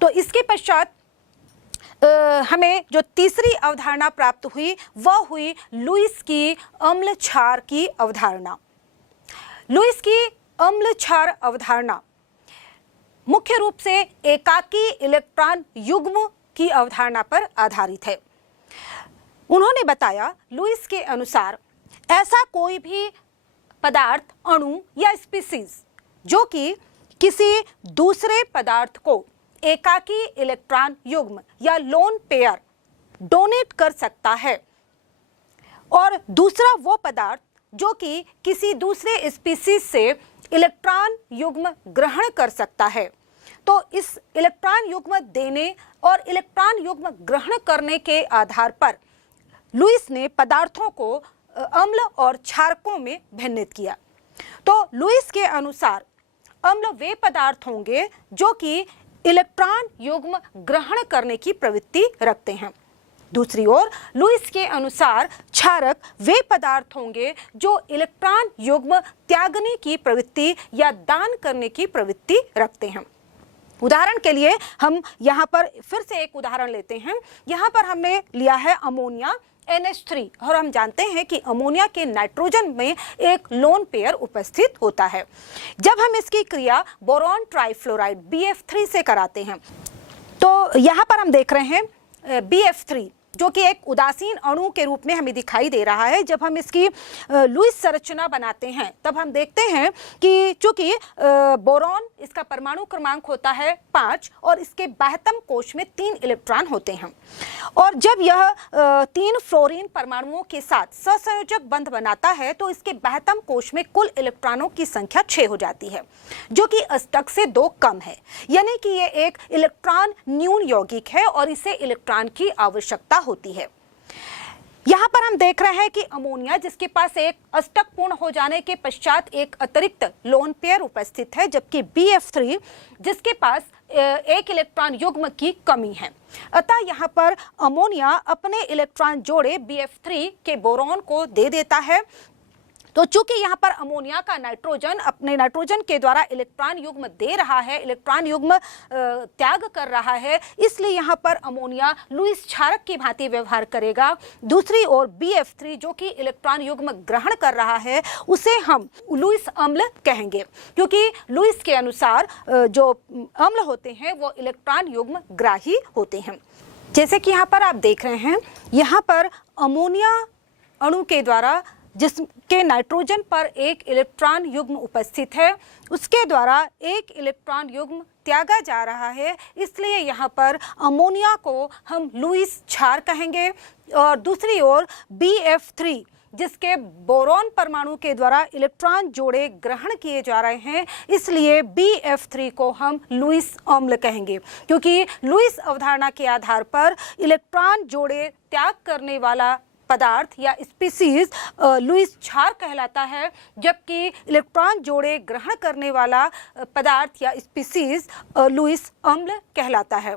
तो इसके पश्चात हमें जो तीसरी अवधारणा प्राप्त हुई वह हुई लुईस की अम्ल क्षार की अवधारणा। लुईस की अम्ल क्षार अवधारणा मुख्य रूप से एकाकी इलेक्ट्रॉन युग्म की अवधारणा पर आधारित है। उन्होंने बताया, लुईस के अनुसार ऐसा कोई भी पदार्थ, अणु या स्पीसीज जो कि किसी दूसरे पदार्थ को एकाकी इलेक्ट्रॉन युग्म या लोन पेयर डोनेट कर सकता है, और दूसरा वो पदार्थ जो कि किसी दूसरे स्पीसीज से इलेक्ट्रॉन युग्म ग्रहण कर सकता है, तो इस इलेक्ट्रॉन युग्म देने और इलेक्ट्रॉन युग्म ग्रहण करने के आधार पर लुईस ने पदार्थों को अम्ल और क्षारकों में भिन्नित किया। तो लुईस के अनुसार अम्ल वे पदार्थ होंगे जो कि इलेक्ट्रॉन युग्म ग्रहण करने की प्रवृत्ति रखते हैं। दूसरी ओर लुईस के अनुसार क्षारक वे पदार्थ होंगे जो इलेक्ट्रॉन युग्म त्यागने की प्रवृत्ति या दान करने की प्रवृत्ति रखते हैं। उदाहरण के लिए हम यहाँ पर फिर से एक उदाहरण लेते हैं। यहाँ पर हमने लिया है अमोनिया NH3, और हम जानते हैं कि अमोनिया के नाइट्रोजन में एक लोन पेयर उपस्थित होता है। जब हम इसकी क्रिया बोरॉन ट्राइफ्लोराइड BF3 से कराते हैं, तो यहाँ पर हम देख रहे हैं BF3 जो कि एक उदासीन अणु के रूप में हमें दिखाई दे रहा है। जब हम इसकी लुईस संरचना बनाते हैं तब हम देखते हैं कि चूंकि बोरॉन इसका परमाणु क्रमांक होता है 5 और इसके बाह्यतम कोश में 3 इलेक्ट्रॉन होते हैं, और जब यह 3 फ्लोरीन परमाणुओं के साथ सहसंयोजक बंध बनाता है तो इसके बाह्यतम कोश में कुल इलेक्ट्रॉनों की संख्या 6 हो जाती है, जो कि अष्टक से 2 कम है, यानी कि ये एक इलेक्ट्रॉन न्यून यौगिक है और इसे इलेक्ट्रॉन की आवश्यकता होती है। यहाँ पर हम देख रहे हैं कि अमोनिया जिसके पास एक अष्टक पूर्ण हो जाने के पश्चात एक अतिरिक्त लोन पेयर उपस्थित है, जबकि BF3 जिसके पास एक इलेक्ट्रॉन युग्म की कमी है। अतः यहाँ पर अमोनिया अपने इलेक्ट्रॉन जोड़े BF3 के बोरॉन को दे देता है। तो चूंकि यहाँ पर अमोनिया का नाइट्रोजन अपने नाइट्रोजन के द्वारा इलेक्ट्रॉन युग्म दे रहा है, इलेक्ट्रॉन युग्म त्याग कर रहा है, इसलिए यहाँ पर अमोनिया लुईस क्षारक की भांति व्यवहार करेगा। दूसरी ओर BF3 जो कि इलेक्ट्रॉन युग्म ग्रहण कर रहा है उसे हम लुईस अम्ल कहेंगे, क्योंकि लुईस के अनुसार जो अम्ल होते हैं वो इलेक्ट्रॉन युग्म ग्राही होते हैं। जैसे कि यहाँ पर आप देख रहे हैं, यहाँ पर अमोनिया अणु के द्वारा जिसके नाइट्रोजन पर एक इलेक्ट्रॉन युग्म उपस्थित है उसके द्वारा एक इलेक्ट्रॉन युग्म त्यागा जा रहा है, इसलिए यहाँ पर अमोनिया को हम लुईस क्षार कहेंगे। और दूसरी ओर BF3 जिसके बोरॉन परमाणु के द्वारा इलेक्ट्रॉन जोड़े ग्रहण किए जा रहे हैं, इसलिए BF3 को हम लुईस अम्ल कहेंगे, क्योंकि लुईस अवधारणा के आधार पर इलेक्ट्रॉन जोड़े त्याग करने वाला पदार्थ या स्पीसीज लुईस क्षार कहलाता है, जबकि इलेक्ट्रॉन जोड़े ग्रहण करने वाला पदार्थ या स्पीसीज लुईस अम्ल कहलाता है।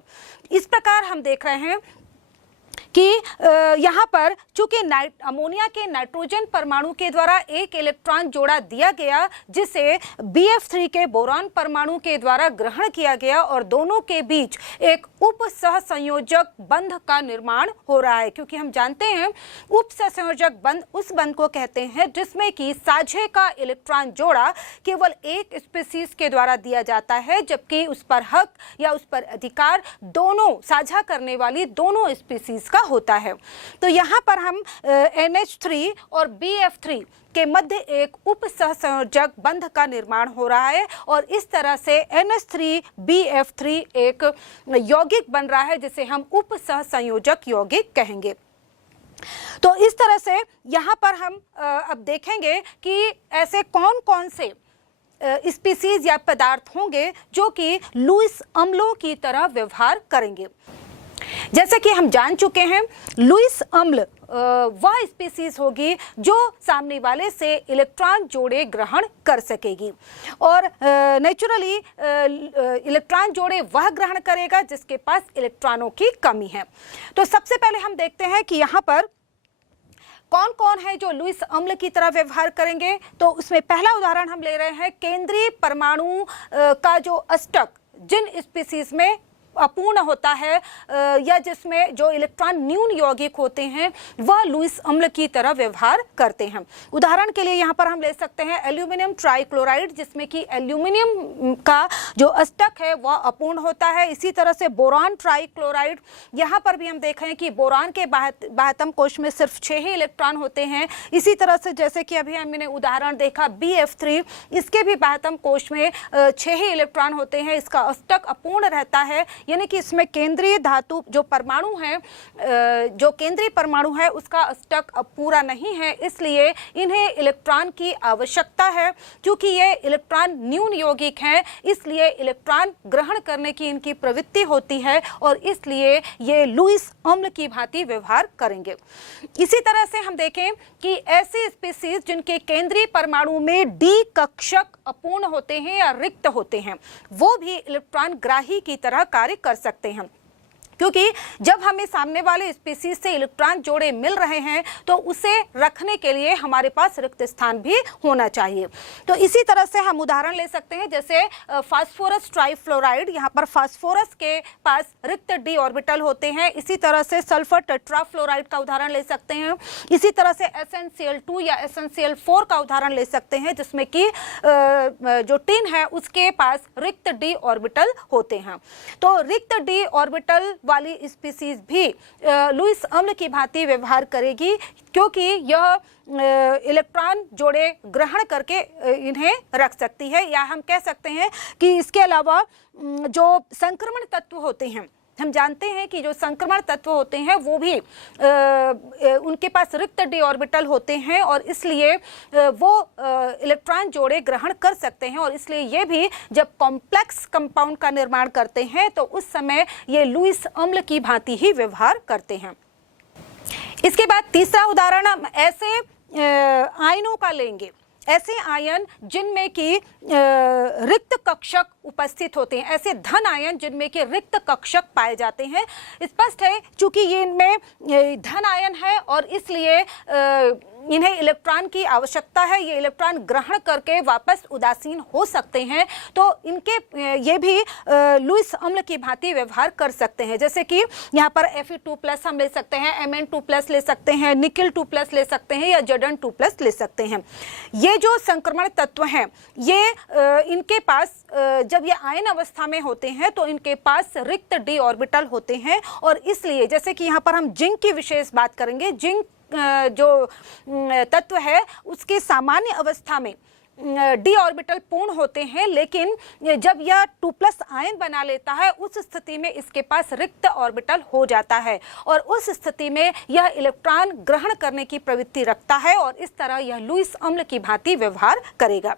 इस प्रकार हम देख रहे हैं कि यहाँ पर चूंकि अमोनिया के नाइट्रोजन परमाणु के द्वारा एक इलेक्ट्रॉन जोड़ा दिया गया जिसे BF3 के बोरॉन परमाणु के द्वारा ग्रहण किया गया, और दोनों के बीच एक उप सहसंयोजक बंध का निर्माण हो रहा है, क्योंकि हम जानते हैं उप सहसंयोजक बंध उस बंध को कहते हैं जिसमें कि साझे का इलेक्ट्रॉन जोड़ा केवल एक स्पीसीज के द्वारा दिया जाता है, जबकि उस पर हक या उस पर अधिकार दोनों साझा करने वाली दोनों स्पीसीज का होता है। तो यहाँ पर हम NH3 और BF3 के मध्य एक उप सहसंयोजक बंध का निर्माण हो रहा है, और इस तरह से NH3 BF3 एक यौगिक बन रहा है जिसे हम उप सहसंयोजक यौगिक कहेंगे। तो इस तरह से यहाँ पर हम अब देखेंगे कि ऐसे कौन कौन से स्पीसीज या पदार्थ होंगे जो कि लुईस अम्लों की तरह व्यवहार करेंगे। जैसे कि हम जान चुके हैं, लुईस अम्ल वह स्पीसीज होगी जो सामने वाले से इलेक्ट्रॉन जोड़े ग्रहण कर सकेगी, और नेचुरली इलेक्ट्रॉन जोड़े वह ग्रहण करेगा जिसके पास इलेक्ट्रॉनों की कमी है। तो सबसे पहले हम देखते हैं कि यहाँ पर कौन कौन है जो लुईस अम्ल की तरह व्यवहार करेंगे। तो उसमें पहला उदाहरण हम ले रहे हैं केंद्रीय परमाणु का जो अष्टक जिन स्पीसीज में अपूर्ण होता है या जिसमें जो इलेक्ट्रॉन न्यून यौगिक होते हैं वह लुईस अम्ल की तरह व्यवहार करते हैं। उदाहरण के लिए यहाँ पर हम ले सकते हैं एल्यूमिनियम ट्राइक्लोराइड, जिसमें कि एल्यूमिनियम का जो अष्टक है वह अपूर्ण होता है। इसी तरह से बोरान ट्राइक्लोराइड, यहाँ पर भी हम देखें कि बोरान के बाह्यतम कोश में सिर्फ 6 ही इलेक्ट्रॉन होते हैं। इसी तरह से जैसे कि अभी हमने उदाहरण देखा BF3, इसके भी बाह्यतम कोश में 6 ही इलेक्ट्रॉन होते हैं, इसका अष्टक अपूर्ण रहता है, यानी कि इसमें केंद्रीय धातु जो परमाणु है, जो केंद्रीय परमाणु है उसका अष्टक पूरा नहीं है, इसलिए इन्हें इलेक्ट्रॉन की आवश्यकता है। क्योंकि ये इलेक्ट्रॉन न्यून यौगिक हैं, इसलिए इलेक्ट्रॉन ग्रहण करने की इनकी प्रवृत्ति होती है और इसलिए ये लुईस अम्ल की भांति व्यवहार करेंगे। इसी तरह से हम देखें कि ऐसी स्पीसीज जिनके केंद्रीय परमाणु में D कक्षक अपूर्ण होते हैं या रिक्त होते हैं, वो भी इलेक्ट्रॉन ग्राही की तरह कार्य कर सकते हैं। क्योंकि जब हमें सामने वाले स्पीसीज से इलेक्ट्रॉन जोड़े मिल रहे हैं तो उसे रखने के लिए हमारे पास रिक्त स्थान भी होना चाहिए। तो इसी तरह से हम उदाहरण ले सकते हैं, जैसे फास्फोरस ट्राइफ्लोराइड, यहाँ पर फास्फोरस के पास रिक्त D ऑर्बिटल होते हैं। इसी तरह से सल्फर टेट्राफ्लोराइड का उदाहरण ले सकते हैं। इसी तरह से SnCl2 या SnCl4 का उदाहरण ले सकते हैं, जिसमें कि जो टिन है उसके पास रिक्त D ऑर्बिटल होते हैं। तो रिक्त D ऑर्बिटल वाली स्पीसीज भी लुईस अम्ल की भांति व्यवहार करेगी, क्योंकि यह इलेक्ट्रॉन जोड़े ग्रहण करके इन्हें रख सकती है। या हम कह सकते हैं कि इसके अलावा जो संक्रमण तत्व होते हैं, हम जानते हैं कि जो संक्रमण तत्व होते हैं वो भी उनके पास रिक्त D ऑर्बिटल होते हैं और इसलिए वो इलेक्ट्रॉन जोड़े ग्रहण कर सकते हैं और इसलिए ये भी जब कॉम्प्लेक्स कंपाउंड का निर्माण करते हैं तो उस समय ये लुईस अम्ल की भांति ही व्यवहार करते हैं। इसके बाद तीसरा उदाहरण हम ऐसे आयनों का लेंगे, ऐसे आयन जिनमें कि रिक्त कक्षक उपस्थित होते हैं, ऐसे धन आयन जिनमें कि रिक्त कक्षक पाए जाते हैं। स्पष्ट है चूंकि ये इनमें धन आयन है और इसलिए इन्हें इलेक्ट्रॉन की आवश्यकता है, ये इलेक्ट्रॉन ग्रहण करके वापस उदासीन हो सकते हैं, तो इनके ये भी लुईस अम्ल की भांति व्यवहार कर सकते हैं। जैसे कि यहाँ पर Fe2+ हम ले सकते हैं, Mn2+ ले सकते हैं, Nickel2+ ले सकते हैं या Zn2+ ले सकते हैं। ये जो संक्रमण तत्व हैं ये इनके पास जब ये आयन अवस्था में होते हैं तो इनके पास रिक्त D ऑर्बिटल होते हैं और इसलिए जैसे कि यहाँ पर हम जिंक की विशेष बात करेंगे, जिंक जो तत्व है उसके सामान्य अवस्था में D ऑर्बिटल पूर्ण होते हैं, लेकिन जब यह 2+ आयन बना लेता है उस स्थिति में इसके पास रिक्त ऑर्बिटल हो जाता है और उस स्थिति में यह इलेक्ट्रॉन ग्रहण करने की प्रवृत्ति रखता है और इस तरह यह लुईस अम्ल की भांति व्यवहार करेगा।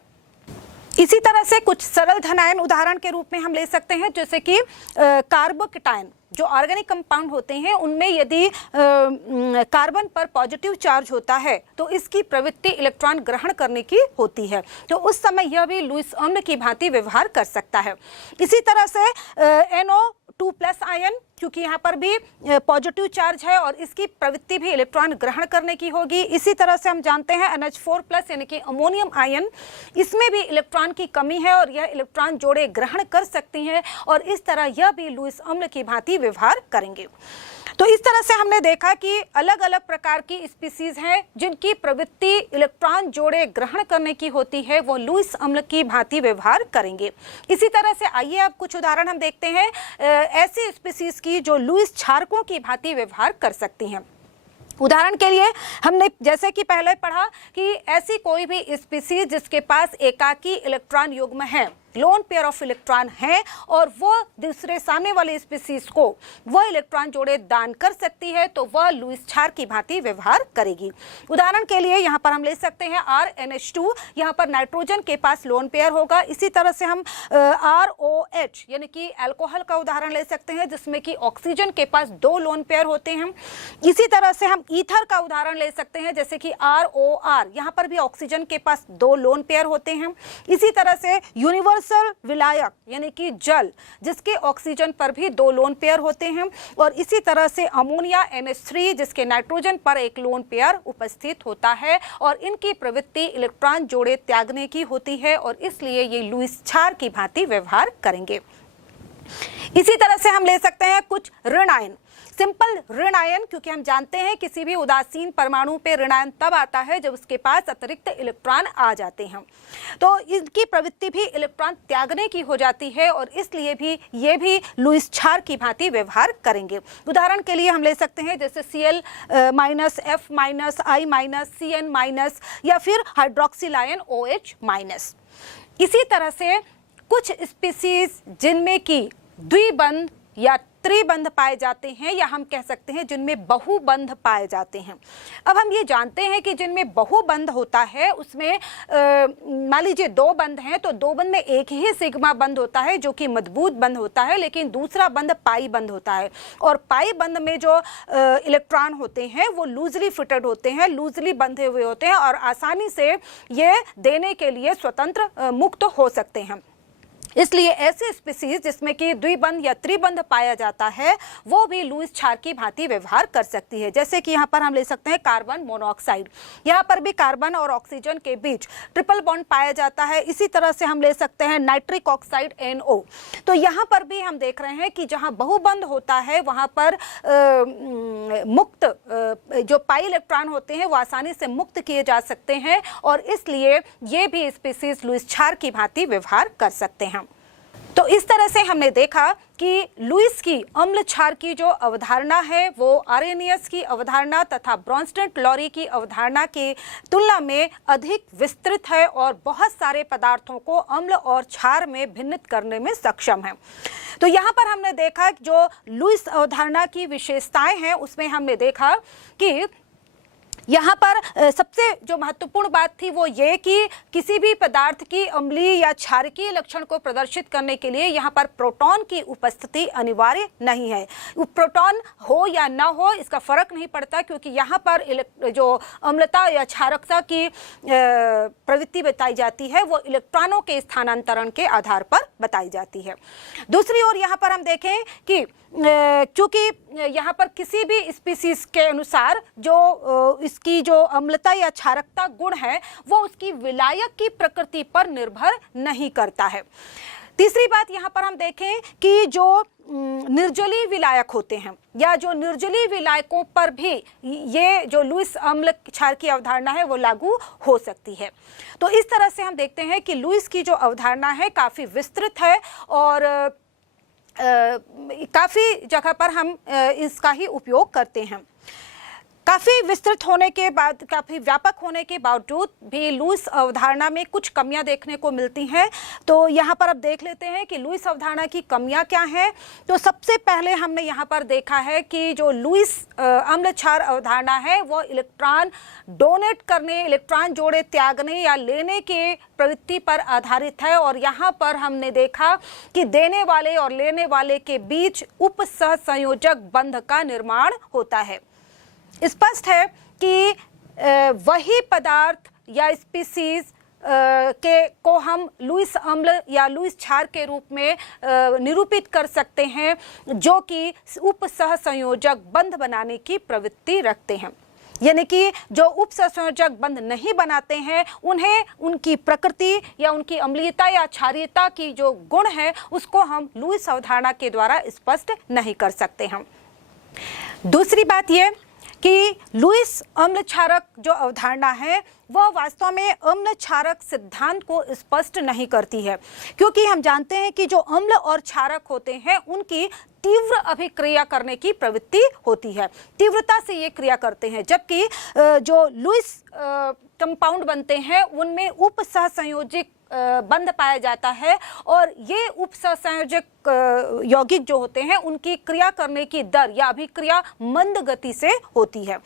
इसी तरह से कुछ सरल धनायन उदाहरण के रूप में हम ले सकते हैं, जैसे कि कार्बोकेटायन जो ऑर्गेनिक कंपाउंड होते हैं उनमें यदि कार्बन पर पॉजिटिव चार्ज होता है तो इसकी प्रवृत्ति इलेक्ट्रॉन ग्रहण करने की होती है, तो उस समय यह भी लुईस अम्ल की भांति व्यवहार कर सकता है। इसी तरह से NO2+ आयन, क्योंकि यहाँ पर भी पॉजिटिव चार्ज है और इसकी प्रवृत्ति भी इलेक्ट्रॉन ग्रहण करने की होगी। इसी तरह से हम जानते हैं NH4+ यानी कि अमोनियम आयन, इसमें भी इलेक्ट्रॉन की कमी है और यह इलेक्ट्रॉन जोड़े ग्रहण कर सकती हैं और इस तरह यह भी लुईस अम्ल की भांति व्यवहार करेंगे। तो इस तरह से हमने देखा कि अलग अलग प्रकार की स्पीसीज हैं जिनकी प्रवृत्ति इलेक्ट्रॉन जोड़े ग्रहण करने की होती है, वो लुईस अम्ल की भांति व्यवहार करेंगे। इसी तरह से आइए अब कुछ उदाहरण हम देखते हैं ऐसी स्पीसीज की जो लुईस क्षारकों की भांति व्यवहार कर सकती हैं। उदाहरण के लिए हमने जैसे कि पहले पढ़ा कि ऐसी कोई भी स्पीसीज जिसके पास एकाकी इलेक्ट्रॉन युग्म है, लोन पेयर ऑफ इलेक्ट्रॉन है और वह दूसरे सामने वाले स्पीसीज को वह इलेक्ट्रॉन जोड़े दान कर सकती है, तो वह लुईस क्षार की भांति व्यवहार करेगी। उदाहरण के लिए यहाँ पर हम ले सकते हैं RNH2, यहाँ पर नाइट्रोजन के पास लोन पेयर होगा। इसी तरह से हम ROH यानी कि अल्कोहल का उदाहरण ले सकते हैं जिसमें कि ऑक्सीजन के पास 2 लोन पेयर होते हैं। इसी तरह से हम ईथर का उदाहरण ले सकते हैं जैसे कि ROR, यहाँ पर भी ऑक्सीजन के पास 2 लोन पेयर होते हैं। इसी तरह से यूनिवर्सल विलायक यानी कि जल, जिसके ऑक्सीजन पर भी 2 लोन पेयर होते हैं और इसी तरह से अमोनिया NH3 जिसके नाइट्रोजन पर 1 लोन पेयर उपस्थित होता है और इनकी प्रवृत्ति इलेक्ट्रॉन जोड़े त्यागने की होती है और इसलिए ये लुईस क्षार की भांति व्यवहार करेंगे। इसी तरह से हम ले सकते हैं कुछ ऋण आयन, सिंपल ऋण आयन, क्योंकि हम जानते हैं किसी भी उदासीन परमाणु पे ऋण आयन तब आता है जब उसके पास अतिरिक्त इलेक्ट्रॉन आ जाते हैं। तो इनकी प्रवृत्ति भी इलेक्ट्रॉन त्यागने की हो जाती है और इसलिए भी ये भी लुईस क्षार की भांति व्यवहार करेंगे। उदाहरण के लिए हम ले सकते हैं जैसे Cl minus, F minus, I minus, Cn minus या फिर हाइड्रोक्सिल आयन OH माइनस। इसी तरह से कुछ स्पीसीज जिनमें की द्विबंध या त्रिबंध पाए जाते हैं, या हम कह सकते हैं जिनमें बहुबंध पाए जाते हैं। अब हम ये जानते हैं कि जिनमें बहुबंध होता है उसमें मान लीजिए दो बंध हैं, तो दो बंध में एक ही सिग्मा बंध होता है जो कि मजबूत बंध होता है, लेकिन दूसरा बंध पाई बंध होता है। और पाई बंध में जो इलेक्ट्रॉन होते हैं वो लूजली फिटेड होते हैं, लूजली बंधे हुए होते हैं और आसानी से ये देने के लिए स्वतंत्र मुक्त हो सकते हैं। इसलिए ऐसे स्पीसीज जिसमें कि द्विबंध या त्रिबंध पाया जाता है वो भी लुईस क्षार की भांति व्यवहार कर सकती है। जैसे कि यहाँ पर हम ले सकते हैं कार्बन मोनोऑक्साइड, यहाँ पर भी कार्बन और ऑक्सीजन के बीच ट्रिपल बॉन्ड पाया जाता है। इसी तरह से हम ले सकते हैं नाइट्रिक ऑक्साइड NO। तो यहाँ पर भी हम देख रहे हैं कि जहाँ बहुबंध होता है वहाँ पर मुक्त जो पाई इलेक्ट्रॉन होते हैं वो आसानी से मुक्त किए जा सकते हैं और इसलिए ये भी स्पीसीज लुईस क्षार की भांति व्यवहार कर सकते हैं। तो इस तरह से हमने देखा कि लुईस की अम्ल क्षार की जो अवधारणा है वो आर्रेनियस की अवधारणा तथा ब्रोंस्टेड-लॉरी की अवधारणा की तुलना में अधिक विस्तृत है और बहुत सारे पदार्थों को अम्ल और क्षार में भिन्नित करने में सक्षम है। तो यहाँ पर हमने देखा जो लुईस अवधारणा की विशेषताएं हैं उसमें हमने देखा कि यहाँ पर सबसे जो महत्वपूर्ण बात थी वो ये कि किसी भी पदार्थ की अम्लीय या क्षारकीय लक्षण को प्रदर्शित करने के लिए यहाँ पर प्रोटॉन की उपस्थिति अनिवार्य नहीं है। प्रोटॉन हो या ना हो इसका फर्क नहीं पड़ता, क्योंकि यहाँ पर जो अम्लता या क्षारकता की प्रवृत्ति बताई जाती है वो इलेक्ट्रॉनों के स्थानांतरण के आधार पर बताई जाती है। दूसरी ओर यहाँ पर हम देखें कि चूंकि यहाँ पर किसी भी स्पीसीज के अनुसार जो इसकी जो अम्लता या क्षारकता गुण है वो उसकी विलायक की प्रकृति पर निर्भर नहीं करता है। तीसरी बात यहाँ पर हम देखें कि जो निर्जलीय विलायक होते हैं या जो निर्जलीय विलायकों पर भी ये जो लुईस अम्ल क्षार की अवधारणा है वो लागू हो सकती है। तो इस तरह से हम देखते हैं कि लुईस की जो अवधारणा है काफ़ी विस्तृत है और काफ़ी जगह पर हम इसका ही उपयोग करते हैं। काफ़ी विस्तृत होने के बाद, काफ़ी व्यापक होने के बावजूद भी लुईस अवधारणा में कुछ कमियां देखने को मिलती हैं। तो यहाँ पर अब देख लेते हैं कि लुईस अवधारणा की कमियां क्या हैं। तो सबसे पहले हमने यहाँ पर देखा है कि जो लुईस अम्ल क्षार अवधारणा है वो इलेक्ट्रॉन डोनेट करने, इलेक्ट्रॉन जोड़े त्यागने या लेने के प्रवृत्ति पर आधारित है। और यहाँ पर हमने देखा कि देने वाले और लेने वाले के बीच उपसहसंयोजक बंध का निर्माण होता है। स्पष्ट है कि वही पदार्थ या स्पीसीज को हम लुईस अम्ल या लुईस क्षार के रूप में निरूपित कर सकते हैं जो कि उपसहसंयोजक बंध बनाने की प्रवृत्ति रखते हैं। यानी कि जो उपसहसंयोजक बंध नहीं बनाते हैं उन्हें उनकी प्रकृति या उनकी अम्लीयता या क्षारीयता की जो गुण है उसको हम लुईस अवधारणा के द्वारा स्पष्ट नहीं कर सकते हैं। दूसरी बात यह कि लुईस अम्ल क्षारक जो अवधारणा है वह वास्तव में अम्ल क्षारक सिद्धांत को स्पष्ट नहीं करती है, क्योंकि हम जानते हैं कि जो अम्ल और क्षारक होते हैं उनकी तीव्र अभिक्रिया करने की प्रवृत्ति होती है, तीव्रता से ये क्रिया करते हैं। जबकि जो लुईस कंपाउंड बनते हैं उनमें उपसहसंयोजक बंध पाया जाता है और ये उपसहसंयोजक यौगिक जो होते हैं उनकी क्रिया करने की दर या अभिक्रिया मंद गति से होती है।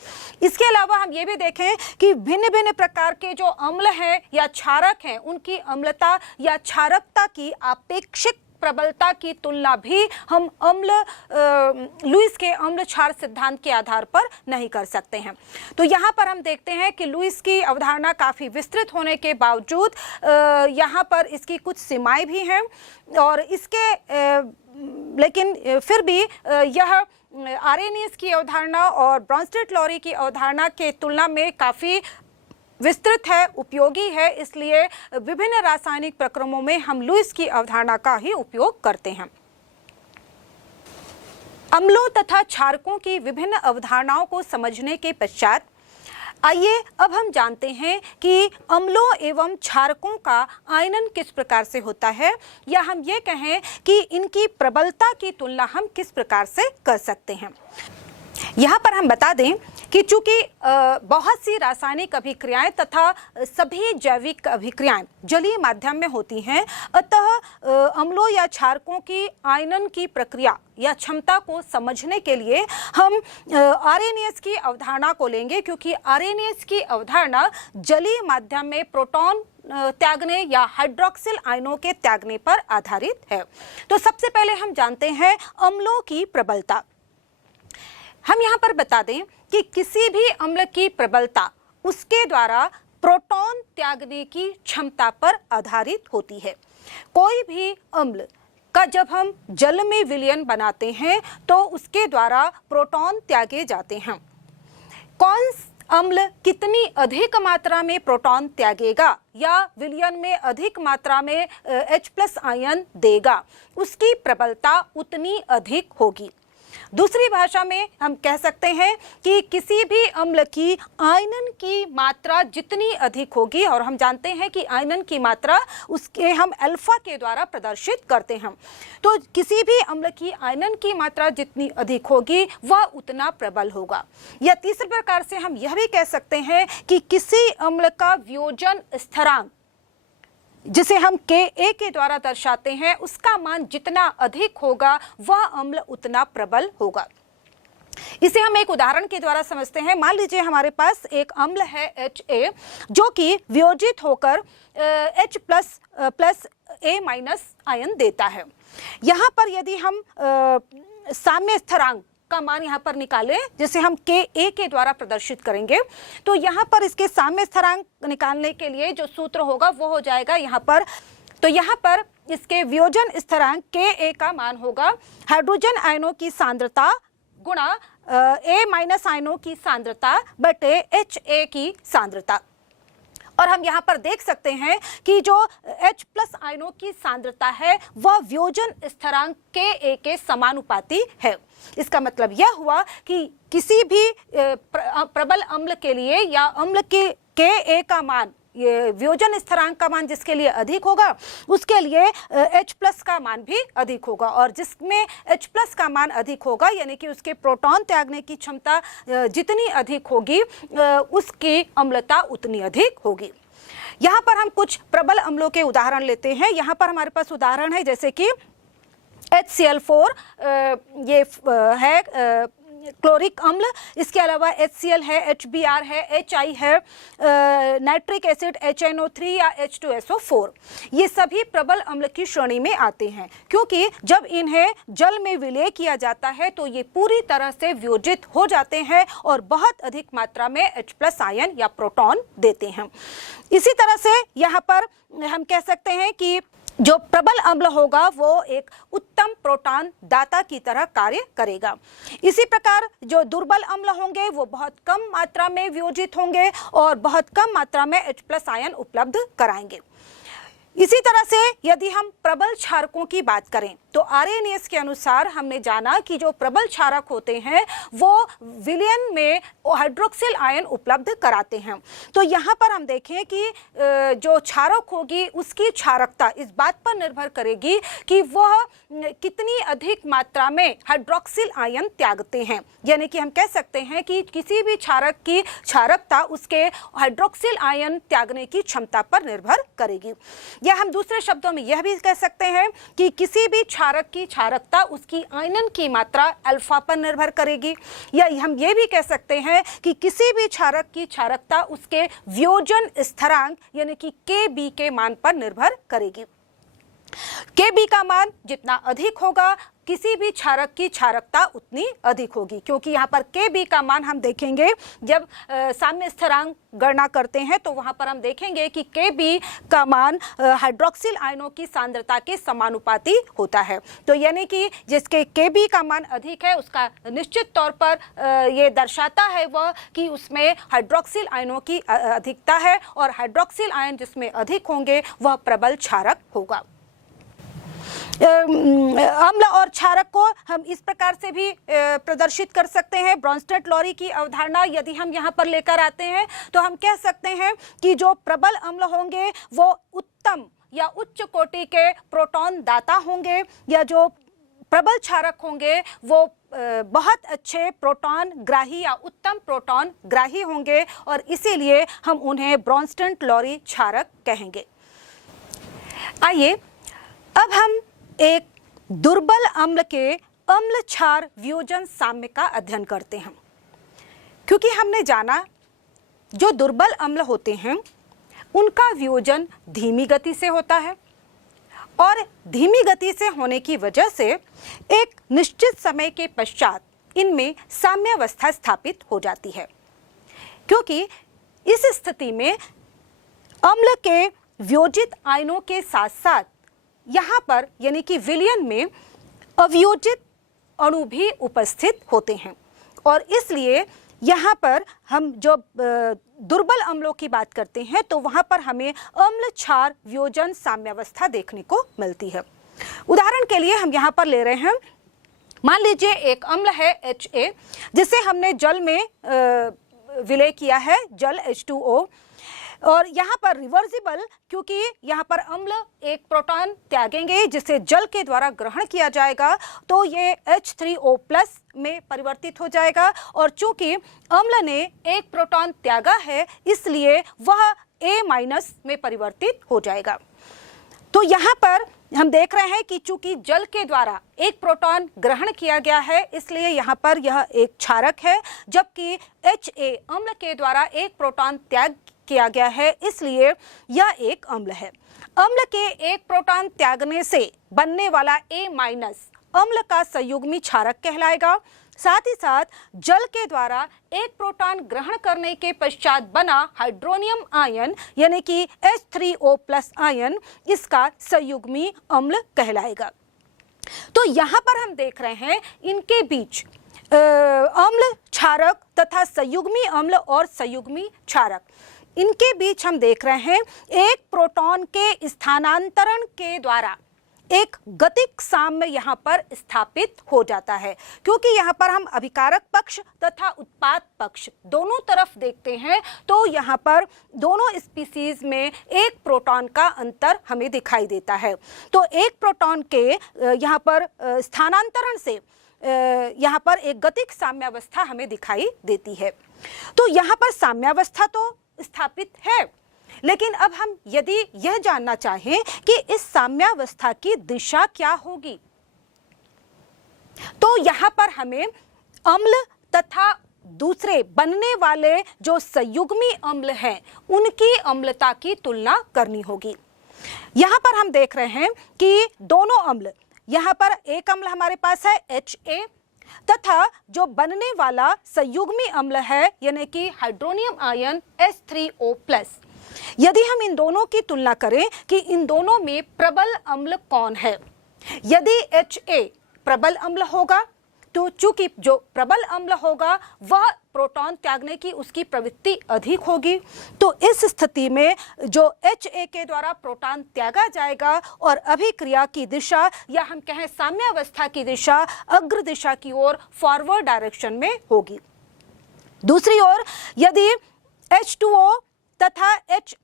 इसके अलावा हम ये भी देखें कि भिन्न भिन्न प्रकार के जो अम्ल हैं या क्षारक हैं उनकी अम्लता या क्षारकता की आपेक्षिक प्रबलता की तुलना भी हम लुईस के अम्ल क्षार सिद्धांत के आधार पर नहीं कर सकते हैं। तो यहाँ पर हम देखते हैं कि लुईस की अवधारणा काफ़ी विस्तृत होने के बावजूद यहाँ पर इसकी कुछ सीमाएं भी हैं और इसके लेकिन फिर भी यह आर्रेनियस की अवधारणा और ब्रोंस्टेड-लॉरी की अवधारणा के तुलना में काफ़ी विस्तृत है, उपयोगी है। इसलिए विभिन्न रासायनिक प्रक्रमों में हम लुईस की अवधारणा का ही उपयोग करते हैं। अम्लों तथा क्षारकों की विभिन्न अवधारणाओं को समझने के पश्चात आइए अब हम जानते हैं कि अम्लों एवं क्षारकों का आयनन किस प्रकार से होता है, या हम ये कहें कि इनकी प्रबलता की तुलना हम किस प्रकार से कर सकते हैं। यहाँ पर हम बता दें कि चूंकि बहुत सी रासायनिक अभिक्रियाएं तथा सभी जैविक अभिक्रियाएं जलीय माध्यम में होती हैं, अतः अम्लों या क्षारकों की आयनन की प्रक्रिया या क्षमता को समझने के लिए हम आरएनएस की अवधारणा को लेंगे, क्योंकि आरएनएस की अवधारणा जलीय माध्यम में प्रोटॉन त्यागने या हाइड्रोक्सिल आयनों के त्यागने पर आधारित है। तो सबसे पहले हम जानते हैं अम्लों की प्रबलता। हम यहाँ पर बता दें कि किसी भी अम्ल की प्रबलता उसके द्वारा प्रोटॉन त्यागने की क्षमता पर आधारित होती है। कोई भी अम्ल का जब हम जल में विलयन बनाते हैं तो उसके द्वारा प्रोटॉन त्यागे जाते हैं। कौन अम्ल कितनी अधिक मात्रा में प्रोटॉन त्यागेगा या विलयन में अधिक मात्रा में H+ आयन देगा, उसकी प्रबलता उतनी अधिक होगी। दूसरी भाषा में हम कह सकते हैं कि किसी भी अम्ल की आयनन की मात्रा जितनी अधिक होगी, और हम जानते हैं कि आयनन की मात्रा उसके हम अल्फा के द्वारा प्रदर्शित करते हैं, तो किसी भी अम्ल की आयनन की मात्रा जितनी अधिक होगी वह उतना प्रबल होगा। या तीसरे प्रकार से हम यह भी कह सकते हैं कि किसी अम्ल का वियोजन स्थिरांक जिसे हम Ka के द्वारा दर्शाते हैं, उसका मान जितना अधिक होगा वह अम्ल उतना प्रबल होगा। इसे हम एक उदाहरण के द्वारा समझते हैं। मान लीजिए हमारे पास एक अम्ल है Ha जो कि वियोजित होकर H+ A- आयन देता है। यहाँ पर यदि हम साम्य स्थिरांक का मान यहाँ पर निकालें, जिसे हम Ka के द्वारा प्रदर्शित करेंगे, तो यहाँ पर इसके साम्य स्थिरांक निकालने के लिए जो सूत्र होगा वो हो जाएगा यहाँ पर। तो यहाँ पर इसके वियोजन स्थिरांक Ka का मान होगा हाइड्रोजन आयनों की सांद्रता गुणा A- आयनों की सांद्रता बटे Ha की सांद्रता। और हम यहाँ पर देख सकते हैं कि जो H+ आयनों की सांद्रता है वह वियोजन स्थिरांक Ka के समानुपाती है। इसका मतलब यह हुआ कि किसी भी प्रबल अम्ल के लिए या अम्ल के Ka का मान, ये वियोजन स्थिरांक का मान जिसके लिए अधिक होगा उसके लिए H+ का मान भी अधिक होगा, और जिसमें H+ का मान अधिक होगा यानी कि उसके प्रोटॉन त्यागने की क्षमता जितनी अधिक होगी उसकी अम्लता उतनी अधिक होगी। यहाँ पर हम कुछ प्रबल अम्लों के उदाहरण लेते हैं। यहाँ पर हमारे पास उदाहरण है जैसे कि HCl4 ये है क्लोरिक अम्ल, इसके अलावा HCl है, HBr है, HI है, नाइट्रिक एसिड HNO3 या H2SO4, ये सभी प्रबल अम्ल की श्रेणी में आते हैं, क्योंकि जब इन्हें जल में विलय किया जाता है तो ये पूरी तरह से वियोजित हो जाते हैं और बहुत अधिक मात्रा में H+ आयन या प्रोटॉन देते हैं। इसी तरह से यहाँ पर हम कह सकते हैं कि जो प्रबल अम्ल होगा वो एक उत्तम प्रोटॉन दाता की तरह कार्य करेगा। इसी प्रकार जो दुर्बल अम्ल होंगे वो बहुत कम मात्रा में वियोजित होंगे और बहुत कम मात्रा में H+ आयन उपलब्ध कराएंगे। इसी तरह से यदि हम प्रबल क्षारकों की बात करें तो आरएनएस के अनुसार हमने जाना कि जो प्रबल क्षारक होते हैं वो विलयन में हाइड्रोक्सिल आयन उपलब्ध कराते हैं। तो यहाँ पर हम देखें कि जो क्षारक होगी उसकी क्षारकता इस बात पर निर्भर करेगी कि वह कितनी अधिक मात्रा में हाइड्रोक्सिल आयन त्यागते हैं। यानी कि हम कह सकते हैं कि किसी भी क्षारक की क्षारकता उसके हाइड्रोक्सिल आयन त्यागने की क्षमता पर निर्भर करेगी। या हम दूसरे शब्दों में यह भी कह सकते हैं कि किसी भी क्षारक की क्षारकता उसकी आयनन की मात्रा अल्फा पर निर्भर करेगी। या हम ये भी कह सकते हैं कि किसी भी क्षारक की क्षारकता उसके वियोजन स्थिरांक यानी कि Kb के मान पर निर्भर करेगी। Kb का मान जितना अधिक होगा किसी भी क्षारक की क्षारकता उतनी अधिक होगी, क्योंकि यहाँ पर Kb का मान हम देखेंगे जब साम्य स्थिरांक गणना करते हैं तो वहाँ पर हम देखेंगे कि Kb का मान हाइड्रोक्सिल आयनों की सांद्रता के समानुपाती होता है। तो यानी कि जिसके Kb का मान अधिक है उसका निश्चित तौर पर ये दर्शाता है वह कि उसमें हाइड्रोक्सिल आयनों की अधिकता है, और हाइड्रोक्सिल आयन जिसमें अधिक होंगे वह प्रबल क्षारक होगा। अम्ल और क्षारक को हम इस प्रकार से भी प्रदर्शित कर सकते हैं। ब्रॉन्स्टेड-लॉरी की अवधारणा यदि हम यहाँ पर लेकर आते हैं तो हम कह सकते हैं कि जो प्रबल अम्ल होंगे वो उत्तम या उच्च कोटि के प्रोटॉन दाता होंगे, या जो प्रबल क्षारक होंगे वो बहुत अच्छे प्रोटॉन ग्राही या उत्तम प्रोटॉन ग्राही होंगे, और इसीलिए हम उन्हें ब्रॉन्स्टेड-लॉरी क्षारक कहेंगे। आइए अब हम एक दुर्बल अम्ल के अम्ल क्षार वियोजन साम्य का अध्ययन करते हैं। क्योंकि हमने जाना जो दुर्बल अम्ल होते हैं उनका वियोजन धीमी गति से होता है, और धीमी गति से होने की वजह से एक निश्चित समय के पश्चात इनमें साम्यावस्था स्थापित हो जाती है। क्योंकि इस स्थिति में अम्ल के वियोजित आयनों के साथ साथ यहाँ पर यानी कि विलयन में अवियोजित अणु भी उपस्थित होते हैं, और इसलिए यहाँ पर हम जो दुर्बल अम्लों की बात करते हैं तो वहाँ पर हमें अम्ल क्षार वियोजन साम्यावस्था देखने को मिलती है। उदाहरण के लिए हम यहाँ पर ले रहे हैं, मान लीजिए एक अम्ल है Ha जिसे हमने जल में विलय किया है, जल H2O, और यहाँ पर रिवर्सिबल, क्योंकि यहाँ पर अम्ल एक प्रोटॉन त्यागेंगे जिसे जल के द्वारा ग्रहण किया जाएगा, तो ये H3O+ में परिवर्तित हो जाएगा, और चूंकि अम्ल ने एक प्रोटॉन त्यागा है इसलिए वह A- में परिवर्तित हो जाएगा। तो यहाँ पर हम देख रहे हैं कि चूंकि जल के द्वारा एक प्रोटॉन ग्रहण किया गया है इसलिए यहाँ पर यह एक क्षारक है, जबकि Ha अम्ल के द्वारा एक प्रोटॉन त्याग किया गया है इसलिए यह एक अम्ल है। अम्ल के एक प्रोटॉन त्यागने से बनने वाला A- अम्ल का संयुग्मी क्षारक कहलाएगा। साथ ही साथ जल के द्वारा एक प्रोटॉन ग्रहण करने के पश्चात बना हाइड्रोनियम आयन यानी कि H3O+ आयन इसका संयुग्मी अम्ल कहलाएगा। तो यहाँ पर हम देख रहे हैं इनके बीच अम्ल क्षारक तथा संयुग्मी अम्ल और संयुग्मी क्षारक, इनके बीच हम देख रहे हैं एक प्रोटॉन के स्थानांतरण के द्वारा एक गतिक साम्य यहाँ पर स्थापित हो जाता है। क्योंकि यहाँ पर हम अभिकारक पक्ष तथा उत्पाद पक्ष दोनों तरफ देखते हैं तो यहाँ पर दोनों स्पीसीज में एक प्रोटॉन का अंतर हमें दिखाई देता है। तो एक प्रोटॉन के यहाँ पर स्थानांतरण से यहाँ पर एक गतिक साम्यावस्था हमें दिखाई देती है। तो यहाँ पर साम्यावस्था तो स्थापित है, लेकिन अब हम यदि यह जानना चाहें कि इस साम्यावस्था की दिशा क्या होगी, तो यहाँ पर हमें अम्ल तथा दूसरे बनने वाले जो संयुग्मी अम्ल हैं उनकी अम्लता की तुलना करनी होगी। यहाँ पर हम देख रहे हैं कि दोनों अम्ल, यहाँ पर एक अम्ल हमारे पास है Ha तथा जो बनने वाला संयुग्मी अम्ल है यानी कि हाइड्रोनियम आयन H3O+। यदि हम इन दोनों की तुलना करें कि इन दोनों में प्रबल अम्ल कौन है, यदि Ha प्रबल अम्ल होगा तो चूंकि जो प्रबल अम्ल होगा वह प्रोटॉन त्यागने की उसकी प्रवृत्ति अधिक होगी, तो इस स्थिति में जो Ha के द्वारा प्रोटॉन त्यागा जाएगा और अभिक्रिया की दिशा या हम कहें साम्यावस्था की दिशा अग्र दिशा की ओर फॉरवर्ड डायरेक्शन में होगी। दूसरी ओर यदि H2O तथा H-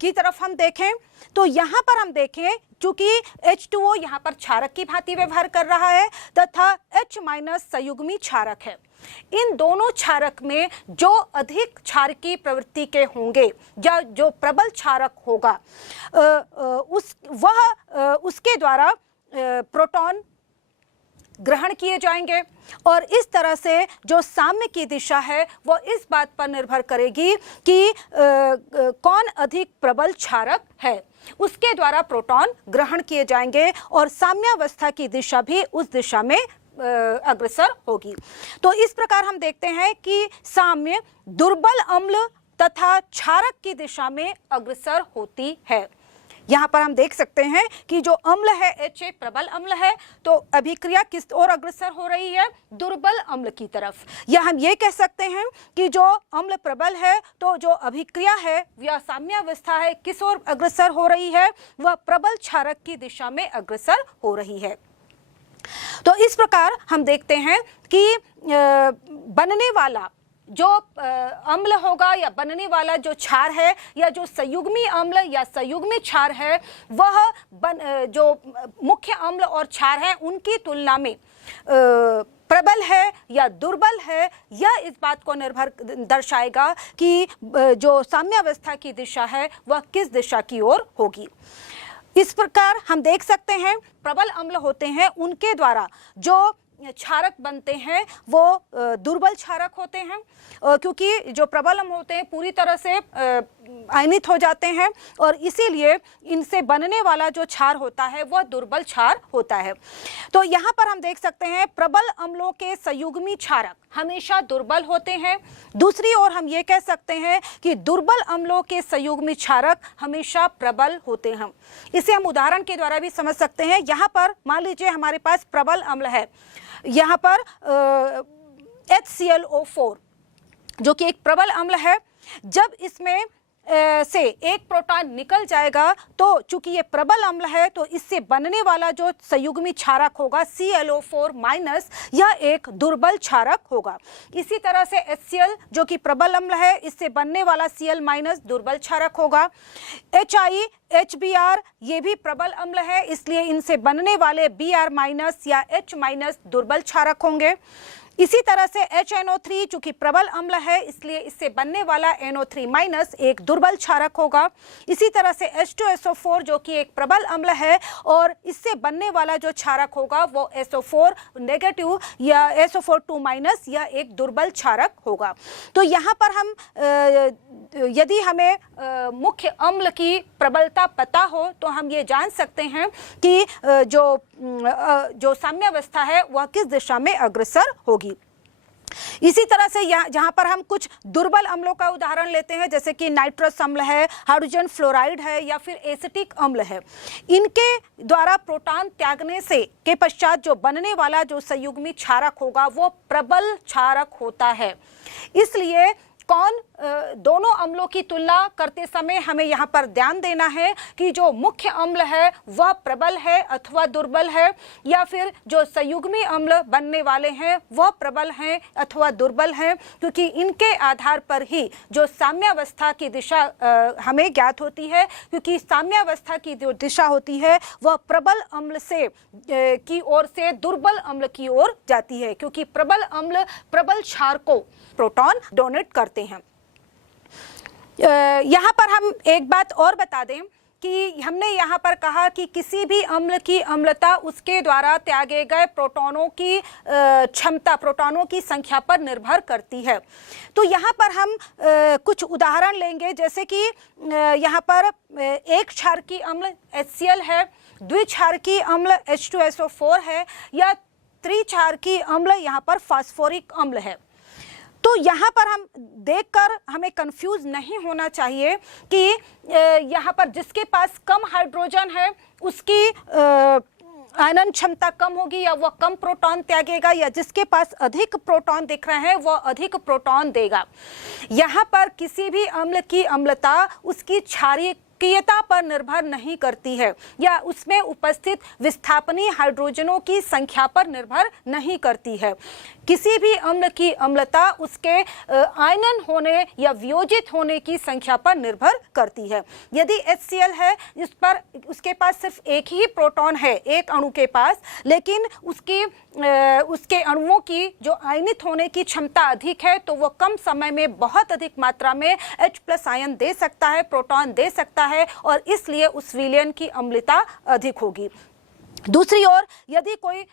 की तरफ हम देखें तो यहाँ पर हम देखें चूंकि H2O यहाँ पर क्षारक की भांति व्यवहार कर रहा है तथा H- संयुग्मी क्षारक है। इन दोनों क्षारक में जो अधिक क्षारकी प्रवृत्ति के होंगे या जो प्रबल क्षारक होगा उसके द्वारा प्रोटॉन ग्रहण किए जाएंगे, और इस तरह से जो साम्य की दिशा है वो इस बात पर निर्भर करेगी कि कौन अधिक प्रबल क्षारक है, उसके द्वारा प्रोटॉन ग्रहण किए जाएंगे और साम्यावस्था की दिशा भी उस दिशा में अग्रसर होगी। तो इस प्रकार हम देखते हैं कि साम्य दुर्बल अम्ल तथा क्षारक की दिशा में अग्रसर होती है। यहाँ पर हम देख सकते हैं कि जो अम्ल है H प्रबल अम्ल है, तो अभिक्रिया किस ओर अग्रसर हो रही है? दुर्बल अम्ल की तरफ। या हम ये कह सकते हैं कि जो अम्ल प्रबल है तो जो अभिक्रिया है या साम्यावस्था है किस ओर अग्रसर हो रही है? वह प्रबल क्षारक की दिशा में अग्रसर हो रही है। तो इस प्रकार हम देखते हैं कि बनने वाला जो अम्ल होगा या बनने वाला जो क्षार है या जो संयुग्मी अम्ल या संयुग्मी क्षार है, वह जो मुख्य अम्ल और क्षार है उनकी तुलना में प्रबल है या दुर्बल है, यह इस बात को निर्भर दर्शाएगा कि जो साम्यावस्था की दिशा है वह किस दिशा की ओर होगी। इस प्रकार हम देख सकते हैं प्रबल अम्ल होते हैं उनके द्वारा जो क्षारक बनते हैं वो दुर्बल क्षारक होते हैं, क्योंकि जो प्रबल अम्ल होते हैं पूरी तरह से आयनित हो जाते हैं और इसीलिए इनसे बनने वाला जो क्षार होता है वह दुर्बल क्षार होता है। तो यहाँ पर हम देख सकते हैं प्रबल अम्लों के संयुग्मी क्षारक हमेशा दुर्बल होते हैं। दूसरी ओर हम ये कह सकते हैं कि दुर्बल अम्लों के संयुग्मी क्षारक हमेशा प्रबल होते हैं। इसे हम उदाहरण के द्वारा भी समझ सकते हैं। यहाँ पर मान लीजिए हमारे पास प्रबल अम्ल है, यहाँ पर HClO4 जो कि एक प्रबल अम्ल है, जब इसमें से एक प्रोटॉन निकल जाएगा तो चूंकि ये प्रबल अम्ल है तो इससे बनने वाला जो संयुग्मी क्षारक होगा ClO4 माइनस, यह एक दुर्बल क्षारक होगा। इसी तरह से HCl जो कि प्रबल अम्ल है, इससे बनने वाला Cl माइनस दुर्बल क्षारक होगा। HI HBr ये भी प्रबल अम्ल है, इसलिए इनसे बनने वाले Br माइनस या H माइनस दुर्बल क्षारक होंगे। इसी तरह से HNO3 चूंकि प्रबल अम्ल है इसलिए इससे बनने वाला NO3 माइनस एक दुर्बल क्षारक होगा। इसी तरह से H2SO4 जो कि एक प्रबल अम्ल है और इससे बनने वाला जो क्षारक होगा वो SO4 नेगेटिव या SO4 माइनस या एक दुर्बल क्षारक होगा। तो यहाँ पर हम यदि हमें मुख्य अम्ल की प्रबलता पता हो तो हम ये जान सकते हैं कि जो साम्यावस्था है वह किस दिशा में अग्रसर होगी। इसी तरह से जहाँ पर हम कुछ दुर्बल अम्लों का उदाहरण लेते हैं, जैसे कि नाइट्रस अम्ल है, हाइड्रोजन फ्लोराइड है या फिर एसिटिक अम्ल है, इनके द्वारा प्रोटॉन त्यागने से के पश्चात जो बनने वाला जो संयुग्मी क्षारक होगा वो प्रबल क्षारक होता है। इसलिए दोनों अम्लों की तुलना करते समय हमें यहाँ पर ध्यान देना है कि जो मुख्य अम्ल है वह प्रबल है अथवा दुर्बल है, या फिर जो संयुग्मी अम्ल बनने वाले हैं वह प्रबल हैं अथवा दुर्बल हैं, क्योंकि इनके आधार पर ही जो साम्यावस्था की दिशा हमें ज्ञात होती है। क्योंकि साम्यावस्था की जो दिशा होती है वह प्रबल अम्ल से की ओर से दुर्बल अम्ल की ओर जाती है, क्योंकि प्रबल अम्ल प्रबल क्षार को प्रोटॉन डोनेट करते हैं। यहाँ पर हम एक बात और बता दें कि हमने यहाँ पर कहा कि किसी भी अम्ल की अम्लता उसके द्वारा त्यागे गए प्रोटॉनों की क्षमता, प्रोटॉनों की संख्या पर निर्भर करती है। तो यहाँ पर हम कुछ उदाहरण लेंगे, जैसे कि यहाँ पर एक क्षारकी अम्ल HCl है, द्विक्षारकी अम्ल H2SO4 है या त्रिक्षारकी अम्ल यहाँ पर फास्फोरिक अम्ल है। तो यहाँ पर हम देखकर हमें कंफ्यूज नहीं होना चाहिए कि यहाँ पर जिसके पास कम हाइड्रोजन है उसकी आयनन क्षमता कम होगी या वह कम प्रोटॉन त्यागेगा, या जिसके पास अधिक प्रोटॉन दिख रहे हैं वह अधिक प्रोटॉन देगा। यहाँ पर किसी भी अम्ल की अम्लता उसकी क्षारीयता पर निर्भर नहीं करती है या उसमें उपस्थित विस्थापनीय हाइड्रोजनों की संख्या पर निर्भर नहीं करती है। किसी भी अम्ल की अम्लता उसके आयनन होने या वियोजित होने की संख्या पर निर्भर करती है। यदि HCl है जिस पर उसके पास सिर्फ एक ही प्रोटॉन है एक अणु के पास, लेकिन उसके अणुओं की जो आयनित होने की क्षमता अधिक है, तो वो कम समय में बहुत अधिक मात्रा में H+ आयन दे सकता है, प्रोटॉन दे सकता है और इसलिए उस विलयन की अम्लता अधिक होगी। दूसरी ओर यदि कोई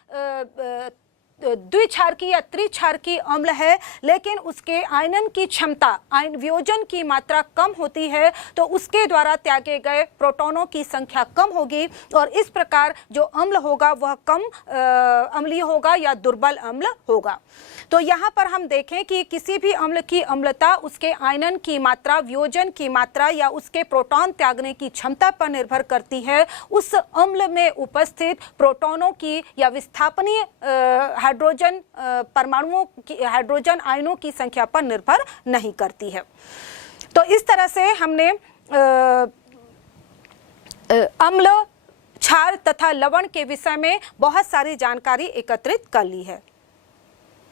द्विक्षारकीय या त्रिक्षारकीय अम्ल है, लेकिन उसके आयनन की क्षमता, आयन वियोजन की मात्रा कम होती है, तो उसके द्वारा त्यागे गए प्रोटॉनों की संख्या कम होगी और इस प्रकार जो अम्ल होगा वह कम अम्लीय होगा या दुर्बल अम्ल होगा। तो यहाँ पर हम देखें कि किसी भी अम्ल की अम्लता उसके आयनन की मात्रा, वियोजन की मात्रा या उसके प्रोटॉन त्यागने की क्षमता पर निर्भर करती है, उस अम्ल में उपस्थित प्रोटॉनों की या विस्थापनीय हाइड्रोजन परमाणुओं की, हाइड्रोजन आयनों की संख्या पर निर्भर नहीं करती है। तो इस तरह से हमने अम्ल, क्षार तथा लवण के विषय में बहुत सारी जानकारी एकत्रित कर ली है।